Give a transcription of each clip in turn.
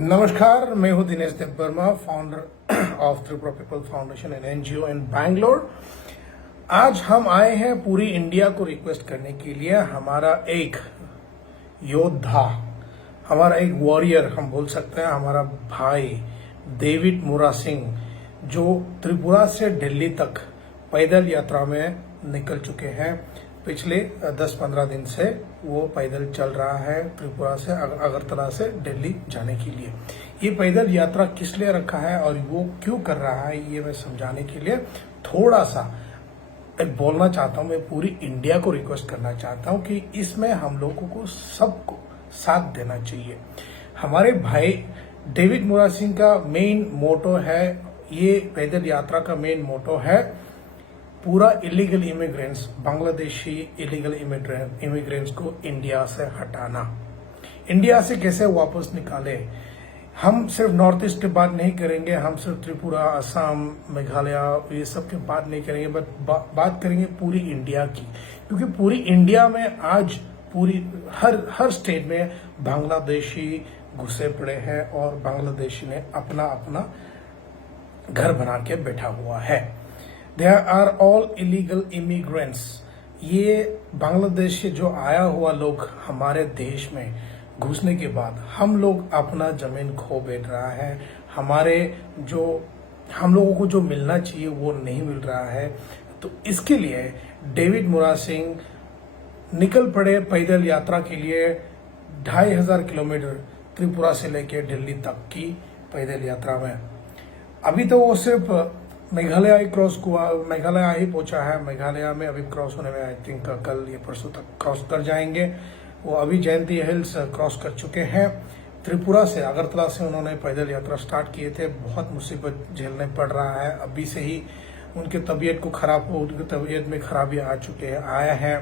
नमस्कार, मैं हूं Dinesh Dev Varma, founder of Tripura people foundation and NGO in Bangalore. आज हम आए हैं पूरी इंडिया को रिक्वेस्ट करने के लिए। हमारा एक योद्धा, हमारा एक वॉरियर हम बोल सकते हैं, हमारा भाई डेविड मुरा सिंह, जो त्रिपुरा से दिल्ली तक पैदल यात्रा में निकल चुके हैं। पिछले 10-15 दिन से वो पैदल चल रहा है त्रिपुरा से अगरतला से दिल्ली जाने के लिए। ये पैदल यात्रा किस लिए रखा है और वो क्यों कर रहा है, ये मैं समझाने के लिए थोड़ा सा बोलना चाहता हूँ। मैं पूरी इंडिया को रिक्वेस्ट करना चाहता हूँ कि इसमें हम लोगों को सबको साथ देना चाहिए। हमारे भाई डेविड मुरा सिंह का मेन मोटो है, ये पैदल यात्रा का मेन मोटो है पूरा illegal immigrants, Bangladeshi illegal immigrants को इंडिया से हटाना। इंडिया से कैसे वापस निकाले। हम सिर्फ नॉर्थ ईस्ट की बात नहीं करेंगे, हम सिर्फ त्रिपुरा, असम, मेघालय ये सब की बात नहीं करेंगे, बट बात करेंगे पूरी इंडिया की। क्योंकि पूरी इंडिया में आज पूरी हर स्टेट में बांग्लादेशी घुसे पड़े हैं और बांग्लादेशी ने अपना अपना घर बना के बैठा हुआ है। There are all illegal immigrants। ये बांग्लादेश से जो आया हुआ लोग हमारे देश में घुसने के बाद हम लोग अपना जमीन खो बैठ रहा है। हम लोगों को जो मिलना चाहिए वो नहीं मिल रहा है। तो इसके लिए डेविड मुरा सिंह निकल पड़े पैदल यात्रा के लिए। 2500 किलोमीटर त्रिपुरा से लेकर दिल्ली तक की पैदल यात्रा में। अभी तो वो सिर्फ मेघालय ही पहुंचा है। मेघालय में अभी क्रॉस होने में आई थिंक कल या परसों तक क्रॉस कर जाएंगे। वो अभी जयंती हिल्स क्रॉस कर चुके हैं। त्रिपुरा से, अगरतला से उन्होंने पैदल यात्रा स्टार्ट किए थे। बहुत मुसीबत झेलने पड़ रहा है। अभी से ही उनकी तबीयत में खराबी आया है।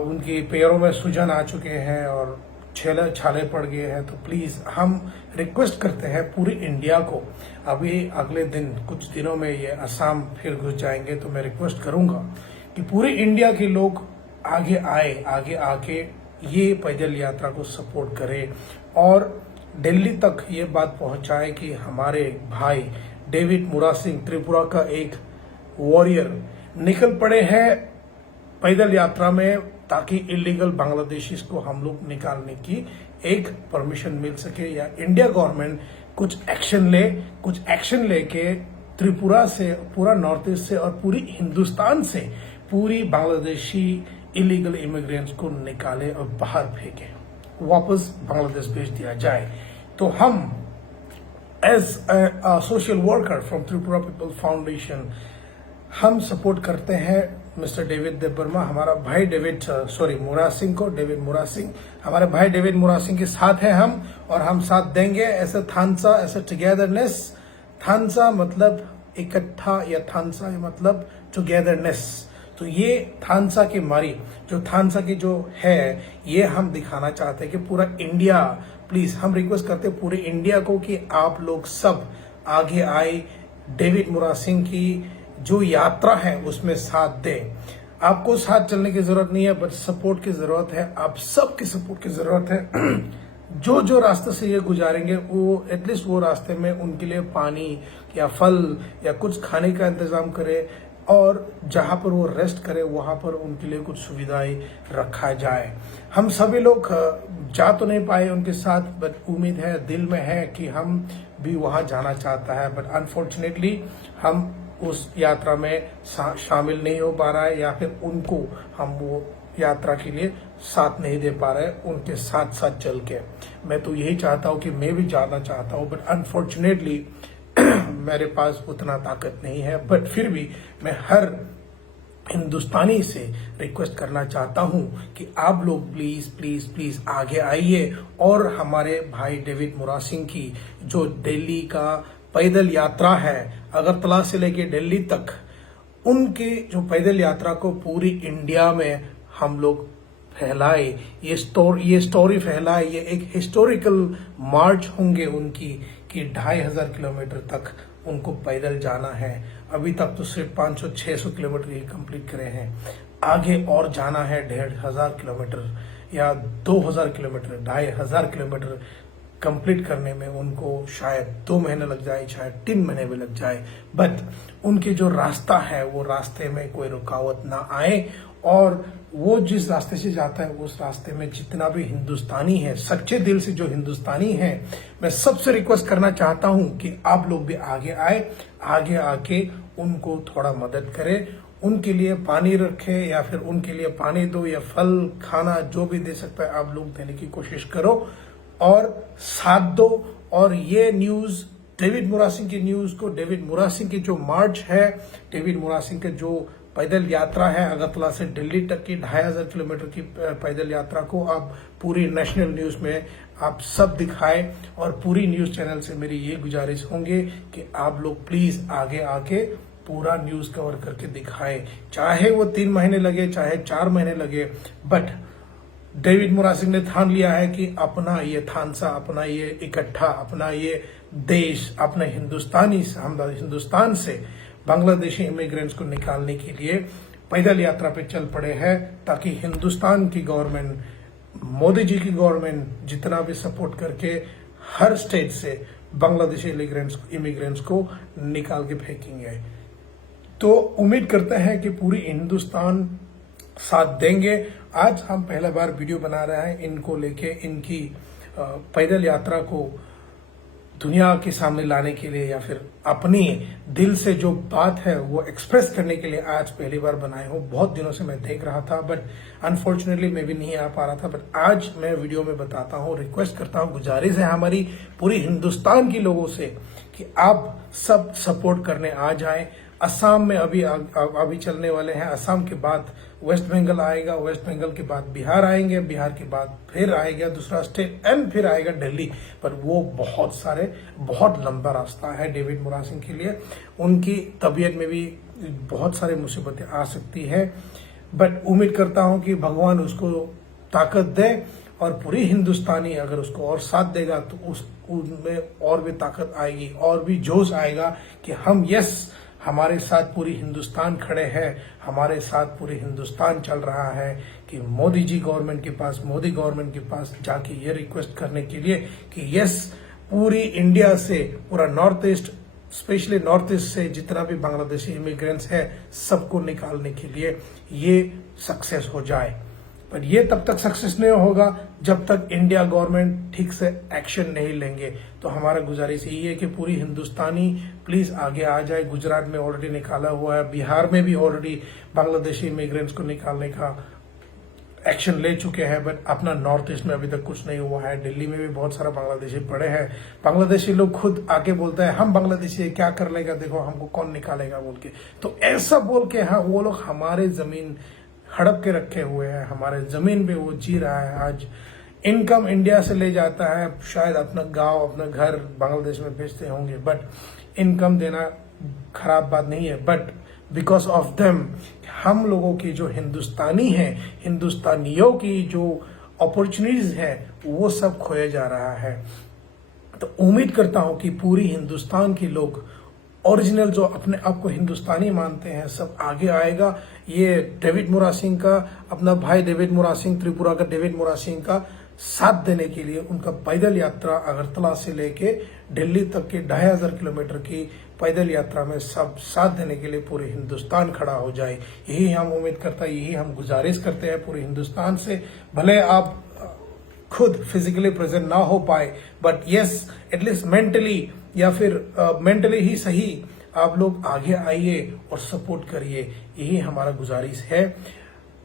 उनकी पैरों में सूजन आ चुके हैं और छाले पड़ गए हैं। तो प्लीज हम रिक्वेस्ट करते हैं पूरी इंडिया को। अभी अगले दिन कुछ दिनों में ये असम फिर घुस जाएंगे, तो मैं रिक्वेस्ट करूंगा कि पूरी इंडिया के लोग आगे आके ये पैदल यात्रा को सपोर्ट करें और दिल्ली तक ये बात पहुंचाए कि हमारे भाई डेविड मुरा सिंह, त्रिपुरा का एक वॉरियर, निकल पड़े हैं पैदल यात्रा में, ताकि इलीगल बांग्लादेशीज को हम लोग निकालने की एक परमिशन मिल सके, या इंडिया गवर्नमेंट कुछ एक्शन लेके त्रिपुरा से, पूरा नॉर्थ ईस्ट से और पूरी हिंदुस्तान से पूरी बांग्लादेशी इलीगल इमिग्रेंट्स को निकाले और बाहर फेंके, वापस बांग्लादेश भेज दिया जाए। तो हम as a social worker from Tripura people foundation हम सपोर्ट करते हैं मिस्टर डेविड देव वर्मा, हमारा भाई डेविड मुरा सिंह, हमारे भाई डेविड मुरा सिंह के साथ हैं हम, और हम साथ देंगे। ऐसे थानसा, ऐसे टुगेदरनेस। थानसा मतलब इकट्ठा, या थानसा मतलब टुगेदरनेस। तो ये थानसा की मारी, जो थानसा की जो है, ये हम दिखाना चाहते हैं कि पूरा इंडिया, प्लीज हम रिक्वेस्ट करते हैं पूरे इंडिया को कि आप लोग सब आगे आए, डेविड मुरा सिंह की जो यात्रा है उसमें साथ दे। आपको साथ चलने की जरूरत नहीं है, बट सपोर्ट की जरूरत है। आप सबकी सपोर्ट की जरूरत है। जो रास्ते से ये गुजारेंगे, वो एटलीस्ट वो रास्ते में उनके लिए पानी या फल या कुछ खाने का इंतजाम करे, और जहां पर वो रेस्ट करे वहां पर उनके लिए कुछ सुविधाएं रखा जाए। हम सभी लोग जा तो नहीं पाए उनके साथ, बट उम्मीद है, दिल में है कि हम भी वहां जाना चाहता है, बट अनफॉर्चुनेटली हम उस यात्रा में शामिल नहीं हो पा रहा है, या फिर उनको हम वो यात्रा के लिए साथ नहीं दे पा रहे, उनके साथ साथ चल के। मैं तो यही चाहता हूं कि मैं भी जाना चाहता हूं, बट अनफॉर्चुनेटली मेरे पास उतना ताकत नहीं है। बट फिर भी मैं हर हिंदुस्तानी से रिक्वेस्ट करना चाहता हूं कि आप लोग प्लीज प्लीज प्लीज आगे आइए और हमारे भाई डेविड मुरासिंग की जो दिल्ली का पैदल यात्रा है, अगरतला से लेके दिल्ली तक, उनके जो पैदल यात्रा को पूरी इंडिया में हम लोग फैलाए, ये स्टोरी फैलाए। ये एक हिस्टोरिकल मार्च होंगे उनकी कि 2500 किलोमीटर तक उनको पैदल जाना है। अभी तक तो सिर्फ 500-600 किलोमीटर ही कंप्लीट करे हैं, आगे और जाना है 1500 किलोमीटर या 2000 किलोमीटर। 2500 किलोमीटर कंप्लीट करने में उनको शायद 2 महीने लग जाए, शायद 3 महीने भी लग जाए, बट उनके जो रास्ता है वो रास्ते में कोई रुकावट ना आए और वो जिस रास्ते से जाता है उस रास्ते में जितना भी हिंदुस्तानी है, सच्चे दिल से जो हिंदुस्तानी है, मैं सबसे रिक्वेस्ट करना चाहता हूं कि आप लोग भी आगे आए, आगे आके उनको थोड़ा मदद करें, उनके लिए पानी रखे या फिर उनके लिए पानी दो या फल खाना जो भी दे सकता है आप लोग देने की कोशिश करो और साथ दो। और ये न्यूज डेविड मुरासिंग की न्यूज को, डेविड मुरासिंग की जो मार्च है, डेविड मुरासिंग के जो पैदल यात्रा है अगरतला से दिल्ली तक की 2500 किलोमीटर की पैदल यात्रा को आप पूरी नेशनल न्यूज में आप सब दिखाए। और पूरी न्यूज चैनल से मेरी ये गुजारिश होंगे कि आप लोग प्लीज आगे आके पूरा न्यूज कवर करके दिखाए, चाहे वो 3 महीने लगे, चाहे 4 महीने लगे, बट डेविड मुरासिंग ने ठान लिया है कि अपना ये थानसा, अपना ये इकट्ठा, अपना ये देश, अपने हिंदुस्तान से बांग्लादेशी इमिग्रेंट्स को निकालने के लिए पैदल यात्रा पे चल पड़े हैं, ताकि हिंदुस्तान की गवर्नमेंट, मोदी जी की गवर्नमेंट जितना भी सपोर्ट करके हर स्टेट से बांग्लादेशी इमिग्रेंट्स को निकाल के फेंकेंगे। तो उम्मीद करते हैं कि पूरी हिंदुस्तान साथ देंगे। आज हम पहला बार वीडियो बना रहे हैं इनको लेके, इनकी पैदल यात्रा को दुनिया के सामने लाने के लिए या फिर अपनी दिल से जो बात है वो एक्सप्रेस करने के लिए आज पहली बार बनाए हूँ। बहुत दिनों से मैं देख रहा था बट अनफॉर्चुनेटली मैं भी नहीं आ पा रहा था, बट आज मैं वीडियो में बताता हूँ, रिक्वेस्ट करता हूँ, गुजारिश है हमारी पूरी हिंदुस्तान की लोगों से कि आप सब सपोर्ट करने आ जाए। असम में अभी चलने वाले हैं, असम के बाद वेस्ट बंगाल आएगा, वेस्ट बंगाल के बाद बिहार आएंगे, बिहार के बाद फिर आएगा दूसरा स्टेट एंड फिर आएगा दिल्ली। पर वो बहुत लंबा रास्ता है डेविड मुरासिंग के लिए। उनकी तबीयत में भी बहुत सारी मुसीबतें आ सकती है, बट उम्मीद करता हूं कि भगवान उसको ताकत दे और पूरी हिंदुस्तानी अगर उसको और साथ देगा तो उनमें और भी ताकत आएगी और भी जोश आएगा कि हम हमारे साथ पूरी हिंदुस्तान खड़े हैं, हमारे साथ पूरी हिंदुस्तान चल रहा है कि मोदी गवर्नमेंट के पास जाके ये रिक्वेस्ट करने के लिए कि पूरी इंडिया से, पूरा north east, specially north east से जितना भी बांग्लादेशी इमिग्रेंट्स है सबको निकालने के लिए ये सक्सेस हो जाए। पर ये तब तक सक्सेस नहीं होगा जब तक इंडिया गवर्नमेंट ठीक से एक्शन नहीं लेंगे। तो हमारा गुजारिश यही है कि पूरी हिंदुस्तानी प्लीज आगे आ जाए। गुजरात में ऑलरेडी निकाला हुआ है, बिहार में भी ऑलरेडी बांग्लादेशी इमिग्रेंट्स को निकालने का एक्शन ले चुके हैं, बट अपना नॉर्थ ईस्ट में अभी तक कुछ नहीं हुआ है। दिल्ली में भी बहुत सारा बांग्लादेशी पड़े हैं। बांग्लादेशी लोग खुद आके बोलते हैं हम बांग्लादेशी है, क्या कर लेगा, देखो हमको कौन निकालेगा बोल के। तो ऐसा बोल के हाँ वो लोग हमारे जमीन हड़प के रखे हुए हैं, हमारे जमीन पे वो जी रहा है। आज इनकम इंडिया से ले जाता है, शायद अपना गांव, अपना घर बांग्लादेश में भेजते होंगे, बट इनकम देना खराब बात नहीं है, बट बिकॉज ऑफ देम हम लोगों की जो हिंदुस्तानी है, हिंदुस्तानियों की जो अपॉर्चुनिटीज है वो सब खोया जा रहा है। तो उम्मीद करता हूं कि पूरी हिंदुस्तान के लोग ओरिजिनल जो अपने आप को हिंदुस्तानी मानते हैं सब आगे आएगा। ये डेविड मुरासिंग का, अपना भाई डेविड मुरासिंग, त्रिपुरा का डेविड मुरासिंग का साथ देने के लिए उनका पैदल यात्रा अगरतला से लेके दिल्ली तक के 2500 किलोमीटर की पैदल यात्रा में सब साथ देने के लिए पूरे हिंदुस्तान खड़ा हो जाए। यही हम उम्मीद करता है, यही हम गुजारिश करते हैं पूरे हिंदुस्तान से। भले आप खुद फिजिकली प्रेजेंट ना हो पाए, बट एटलीस्ट मेंटली या फिर मेंटली ही सही आप लोग आगे आइए और सपोर्ट करिए, यही हमारा गुजारिश है।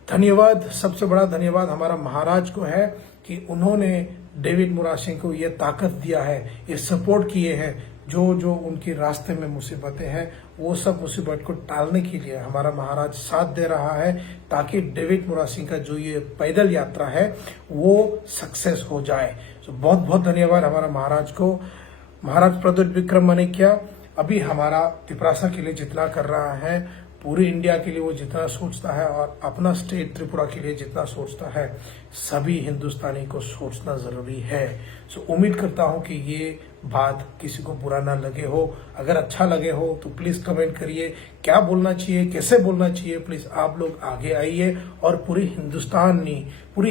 धन्यवाद, सबसे बड़ा धन्यवाद हमारा महाराज को है कि उन्होंने डेविड मुरासिंग को ये ताकत दिया है, ये सपोर्ट किए हैं। जो उनके रास्ते में मुसीबतें हैं वो सब मुसीबत को टालने के लिए हमारा महाराज साथ दे रहा है, ताकि डेविड मोरा सिंह का जो ये पैदल यात्रा है वो सक्सेस हो जाए। तो बहुत बहुत धन्यवाद हमारा महाराज को। महाराज प्रद्युत विक्रम माणिक्य अभी हमारा तिपरासा के लिए जितना कर रहा है, पूरे इंडिया के लिए वो जितना सोचता है और अपना स्टेट त्रिपुरा के लिए जितना सोचता है, सभी हिंदुस्तानी को सोचना जरूरी है। सो उम्मीद करता हूं कि ये बात किसी को बुरा ना लगे हो। अगर अच्छा लगे हो तो प्लीज कमेंट करिए, क्या बोलना चाहिए, कैसे बोलना चाहिए। प्लीज आप लोग आगे आइए और पूरे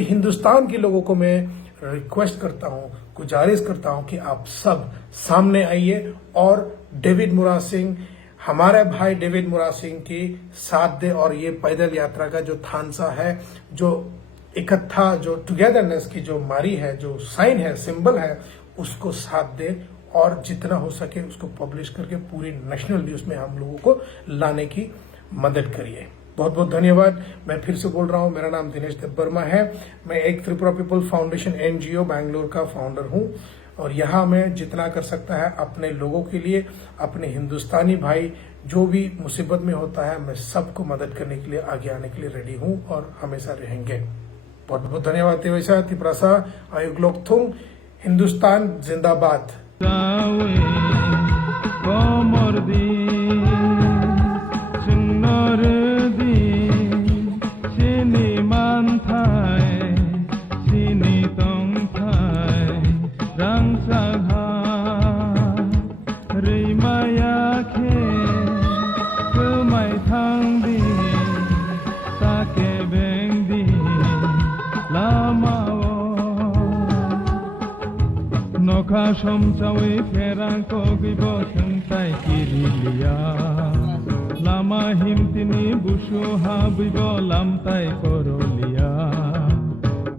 हिंदुस्तान के लोगों को मैं रिक्वेस्ट करता हूं, गुजारिश करता हूं कि आप सब सामने आइए और डेविड मोरा सिंह, हमारे भाई डेविड मोरा सिंह की साथ दे और ये पैदल यात्रा का जो थानसा है, जो इकट्ठा, जो टुगेदरनेस की जो मारी है, जो साइन है, सिंबल है, उसको साथ दे और जितना हो सके उसको पब्लिश करके पूरी नेशनल न्यूज में हम लोगों को लाने की मदद करिए। बहुत बहुत धन्यवाद। मैं फिर से बोल रहा हूं, मेरा नाम दिनेश देबबर्मा है। मैं एक Tripura people foundation NGO Bangalore का फाउंडर हूं और यहाँ मैं जितना कर सकता है अपने लोगों के लिए, अपने हिंदुस्तानी भाई जो भी मुसीबत में होता है, मैं सबको मदद करने के लिए आगे आने के लिए रेडी हूं और हमेशा रहेंगे। बहुत बहुत धन्यवाद। तेवैसा तिपरासा आयुग लोकथुंग, हिंदुस्तान जिंदाबाद। Noka somcawi ferang kogibo sengtai kirilia Lama himtini bushu habibo lamtai korolia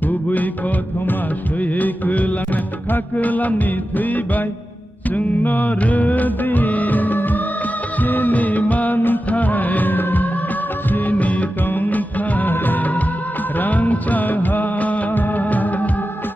Ubui ko thoma shui kulang kakulam ni thui bai Sung no